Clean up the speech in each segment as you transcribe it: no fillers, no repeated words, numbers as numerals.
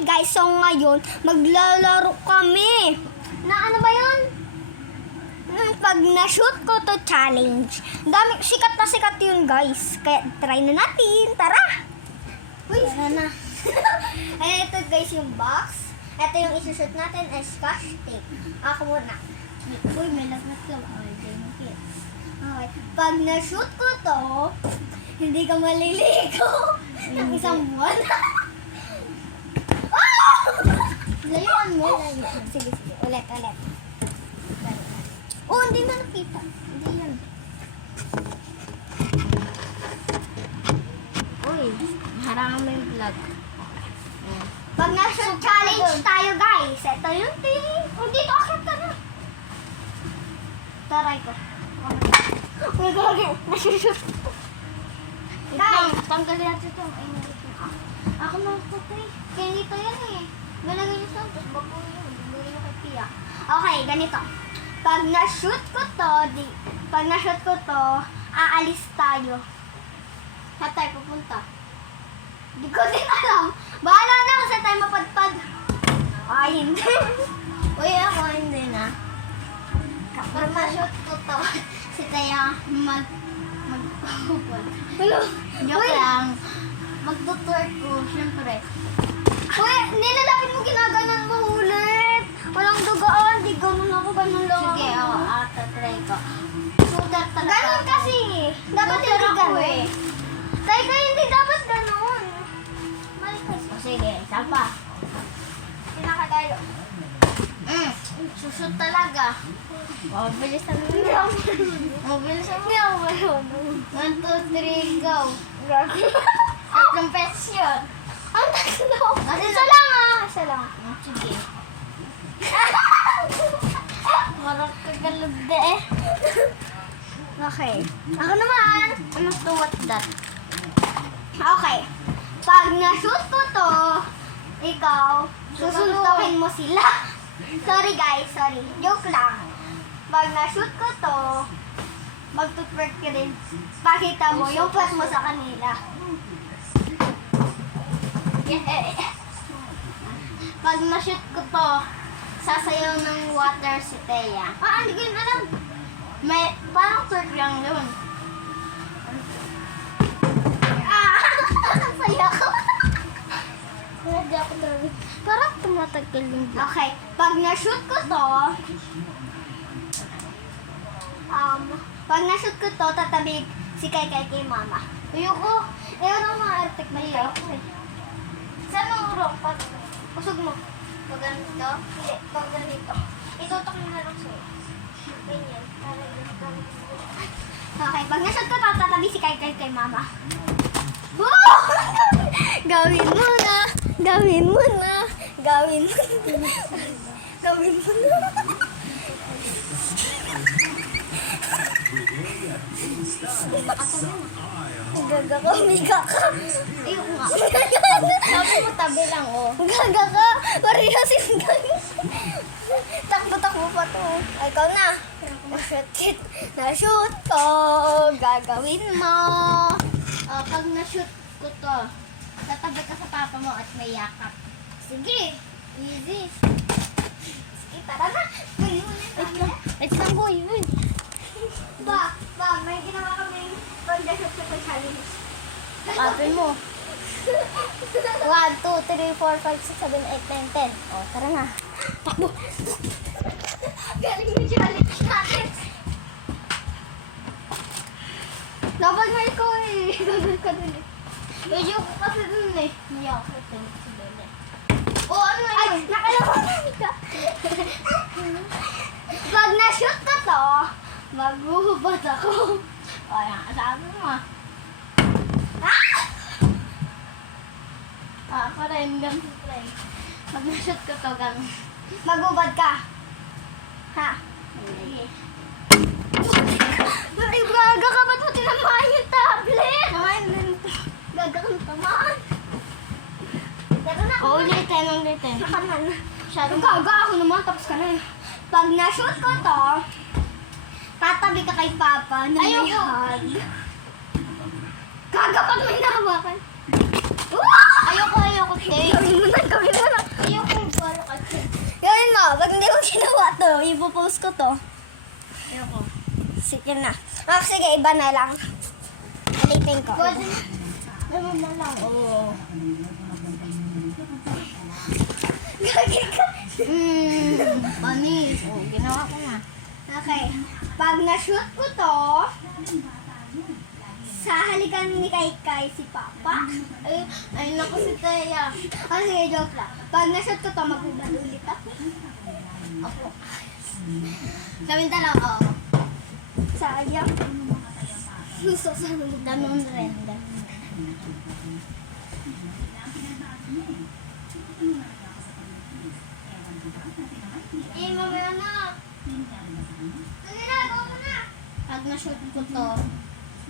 guys, so ngayon, maglalaro kami. Na ano ba yun? Pag na-shoot ko to challenge. Sikat na sikat yun guys. Kaya try na natin. Tara! Uy, tara na. Ayan, ito guys yung box. Ito yung isushoot natin as scotch tape. Ako muna. Uy, may lagnat ka. Okay. Pag na-shoot ko to, hindi ka maliligo ng isang buwan. Layuan mo. Sige. Ulit. Oh, hindi na nakita. Hindi yan. Uy, harangan mo yung vlog. Pag na-shoot challenge tayo guys. Ito yung thing. Oh, dito akit ka na. Taray ko. May gagawin. Na-shoot. Guys, Tanggalin natin ito. ako na patay. Kaya dito yan eh. Nalagay niyo sa tapos bago yun. Bumili na kay Pia. Okay, ganito. Pag na-shoot ko to, aalis tayo. Saan tayo pupunta? Hindi ko din alam. Bahala na kung saan tayo mapadpad. Ay, hindi. Uy, ako hindi na. Pag na-shoot ko to, Si Taya Hello? Joke lang. Magtutwerk ko, syempre. Uy, nilalapit mo, ginaganon mo ulit. Walang dugaan, di ganun ako, ganun lang. Sige, tatry ko. Shooter talaga. Ganun kasi. Dapat Shooter hindi ako ganun. eh. Tayo hindi dapat ganun. Mali kasi. Sige, isa pa. Pinaka tayo. Sushoot talaga. Mabilisan mo. Hindi ako Mabilisan mo. Hindi ako marunong. 1, 2, 3, go. Grabe. Tatlong pets yun. Ang tatlo. Isa lang ah. Isa lang. Sige. Marang kagalugde eh. Okay. Ako naman. Ano to, what that? Okay. Pag na-shoot ko to, ikaw, susuntukin mo sila. Sorry guys, sorry. Joke lang. Pag na-shoot ko to, magtutwerk ka rin. Pakita mo yung plat mo sa kanila. Pag na-shoot ko to, sasayaw ng water si Thea. Hindi ko yun alam. May, parang twerk lang yun. Saya ko. Hindi ako talaga. Parang tumatagal yung vlog. Okay. Pag na-shoot ko to, tatabi si kay mama. Ayoko. Ewan ang mga artik ba yun? Saan ang urok? Usog mo. Pag ganito? Hindi, pag ganito. Itutok mo na lang sa'yo. Ganyan. Okay, pag na-shoot ko to, tatabi si kay mama. Woo! Gawin mo na. Gawin mo na. Gawin mo na. Gawin mo na. Gaga ka, umiga ka. Ayoko nga. Sabi mo tabi lang, oh. Gaga ka. Parehas yung gaga. Takbo pa to. Ay, ikaw na. Na-shoot ko. Gagawin mo. Pag na-shoot ko to, tatabi ka sa papa mo at may yakap. Sige. Easy. Sige, tara na. Gawin mo na yung camera. Wait lang, boy. Ba, may ginawa kami pag-na-shoot ko challenge. Kapin mo. 1, 2, 3, 4, 5, 6, 7, 8, 9, 10. O, tara na. Takbo. Galing yung challenge natin. Dapat may ko eh. Gagawin ka dun eh. Medyo ko kasi dun eh. Hindi ako kasi si Bebe. O, ano Ay, yun? nakalaman ka. Pag na-shoot ko to, maghuhubad ako. O, yan. Sabi mo ah. Ako rin, ganun play. Pag na-shoot ko to, ganun. Maghubad ka. Ha? Sige. Ay, gaga ka. Ba't mo tinamaan yung tablet? Kumain din ito. Gaga kang tamaan. Tara na. O, ulitin, ulitin. Nakaman. Masyadong Gaga ako naman. Tapos ka na eh. Pag na-shoot ko to, tatabi ka kay Papa na may Ayoko. hug. Gaga pag may nahawakan. Ayoko, te. Gawin mo na, gawin mo na. ipopost ko to. Ayoko. Sige na. Sige, iba na lang. Ulitin ko. Pwede. Ganun na lang. Oo. Gagi ka. Panis. Oo, ginawa ko na. Okay. Pag na-shoot ko to, sahalikan ni Kai si Papa. Ay naku si Teya. Sige, joke lang. Pag na-shoot ko to, magbubad ulit ako. Ako. Kami dalawa. Oo. Sayang. Gusto sa Ganun rin. mamaya na. Sige na, go mo na. Pag na-shoot ko to,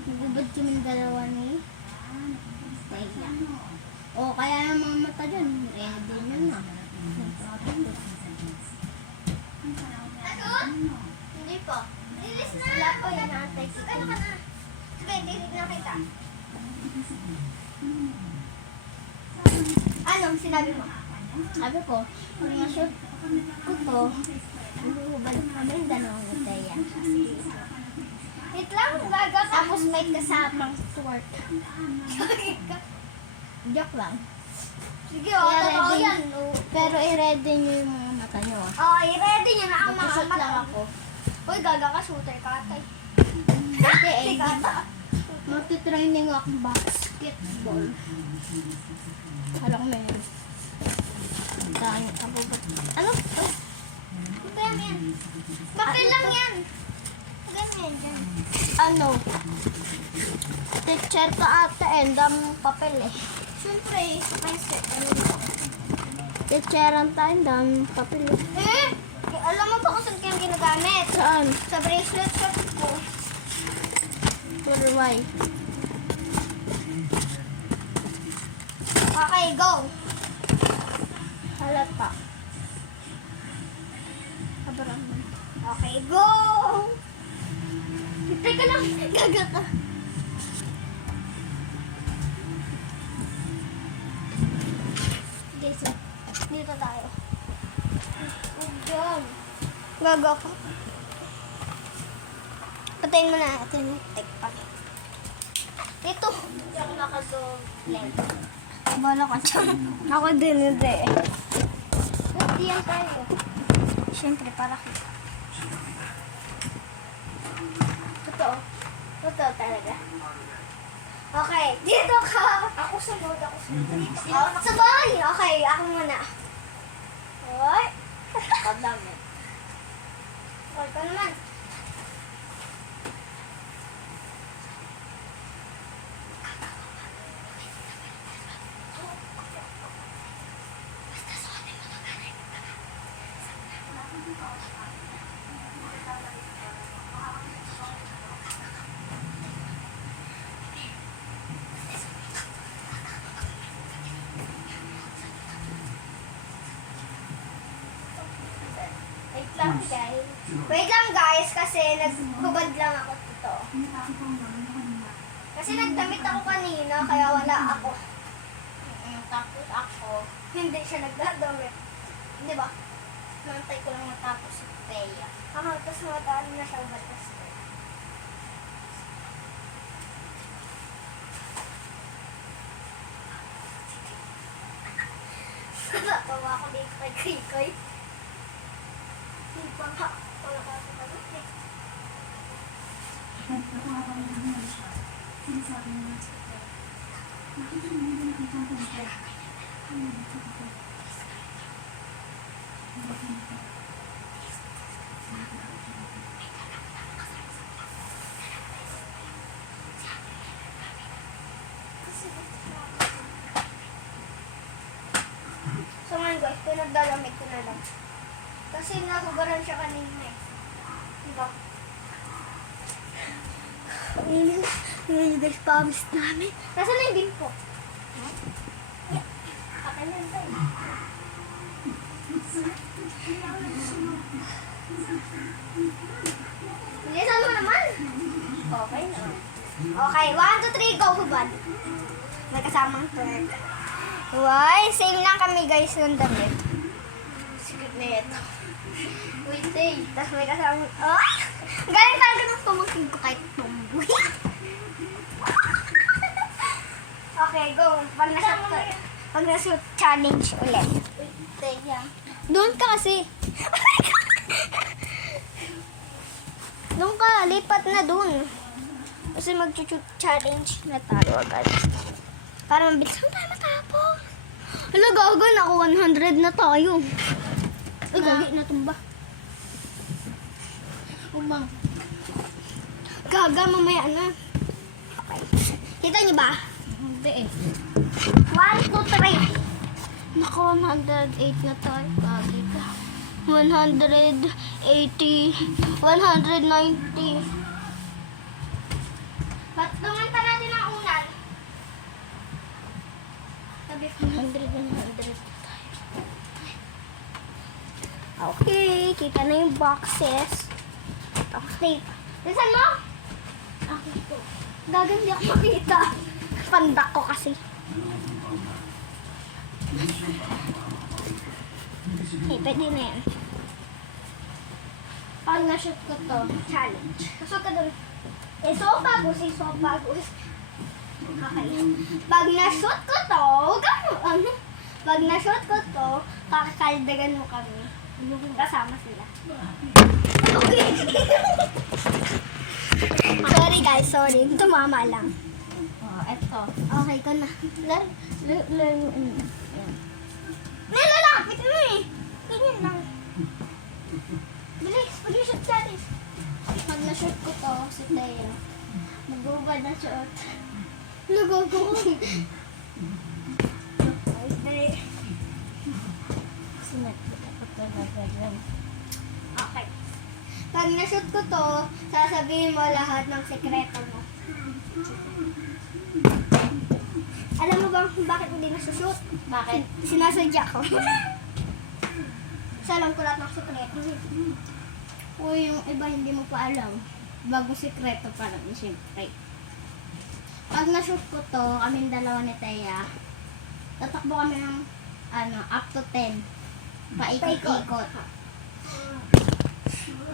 magubad kami ng dalawa ni Teya. O kaya yung mga mata dyan, ready nyo na. Nasun? Hindi po. Release na. Wala po, inaantay ko. Ano ka na? Sige, delete na kita. Anong sinabi mo? Sabi ko, pag na-shoot ko to, magubad kami ng dalawa ni Teya. Wait lang, gaga ka. Tapos may kasamang sword. Joke lang. Sige, Kaya totoo ready. yan. Pero i-ready nyo yung mga mata nyo ah. I-ready niya na ang mga Mag-shoot lang mata. ako. Uy, gaga ka, shooter ka, tay. Hindi Si Kata. Magti-training ako basketball. Alam mo yun. Dahil ako ba? Ano? Ganyan yan. Papel lang yan. Ganyan, ganyan. Ano? Teacher ka ate eh. Ang daming papel eh. Siyempre, mindset. Teacheran tayo. Ang daming papel eh. Alam mo ba kung saan kayang ginagamit? Saan? Sa bracelet ko. For why? Okay, go. Halata. Abraham. Okay, go. Teka lang, gaga ka. Okay, so, Dito tayo. good job. Gaga ka. Patayin mo na natin yung take pa. Ito. Hindi ako nakazo-lens. Bala ka dyan. Ako din, hindi. Hindi yan tayo. Siyempre, para kita. Totoo. Totoo talaga. Okay, dito ka. Ako sunod. Ako sunod. Sabay. Okay, ako muna. Hoy. Pagdami. Okay ka naman. Wait lang guys. Wait lang guys, kasi naghubad lang ako dito. Kasi nagdamit ako kanina, kaya wala ako. Tapos ako, Hindi siya nagdadamit. Di ba? nantay ko lang matapos si Teya. Tapos mataan na siya batas. Natawa ako dito kay Krikoy. Hindi pa nga. Wala ka sa tagot eh. So ngayon guys, pinagdalamit ko na lang. Kasi nakubaran siya kanina eh. Diba? Ngayon guys, pawis namin. Nasaan na yung bimpo? Akin yan tayo. Bilisan mo naman. Okay na. Okay, 1, 2, 3, go, hubad. May kasamang twerk. Why? Same lang kami guys ng damit. Neto. Wait, day. Tapos may kasama, oh! Galing talaga ng tumangkin ko kahit tumboy. Okay, go. Pag na-shoot challenge ulit. Wait, day, yeah. Doon ka kasi. Doon ka, lipat na doon. Kasi mag-shoot challenge na tayo agad. Para mabilis na tayo matapos. Hala, gaga, naka 100 na tayo. Ay, gagi, natumba. Umang. Gaga, mamaya na. Okay. Kita niyo ba? Hindi eh. 1, 2, 3. Naka 108 na tayo. Gagi ka. 180. 190. Patungan pa natin ang unan. Sabi ko 100 tayo. Okay, kita na yung boxes. Okay. Bilisan mo? Okay po. Gagandi ako makita. Pandak ko kasi. Okay, pwede na yan. Pag na-shoot ko to, Challenge. Kasok ka doon. Esophagus. Okay. Pag na-shoot ko to, pag na-shoot ko to, kakakaldagan mo kami. Yung kasama sila. Okay. Sorry guys, sorry. Tumama lang. eto. Okay ka na. Nilalapit mo eh. Ganyan lang. Bilis, pag-shoot natin. Pag na-shoot ko to, si Teo, mag-ubad na shoot. Lugogo. Sinat ko dapat to nagagam. Okay. Pag na-shoot ko to, sasabihin mo lahat ng sekreto mo. Alam mo bang bakit hindi nasushoot? Bakit? Sinasadya ko. Kasi alam ko lahat ng sekreto. O yung iba hindi mo pa alam. Bagong sikreto pa lang, siyempre. Pag na-shoot ko to, kaming dalawa ni Teya, tatakbo kami ng up to 10. Paikot-ikot.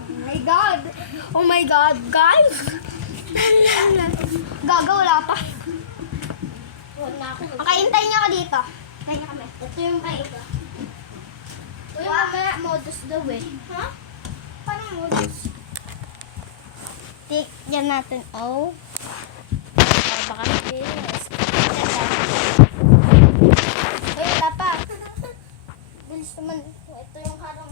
Oh my God! Oh my God, guys! Gaga, wala pa. Wala ako. Okay, hintayin niyo ka dito. Hintayin niyo kami. Ito yung kaiba. Ito yung Wow. mamaya modus daw eh. Ha? Paano mo? Take yan natin. Oh. Baka yes. Uy, wala pa. Bilis naman. Ito yung harang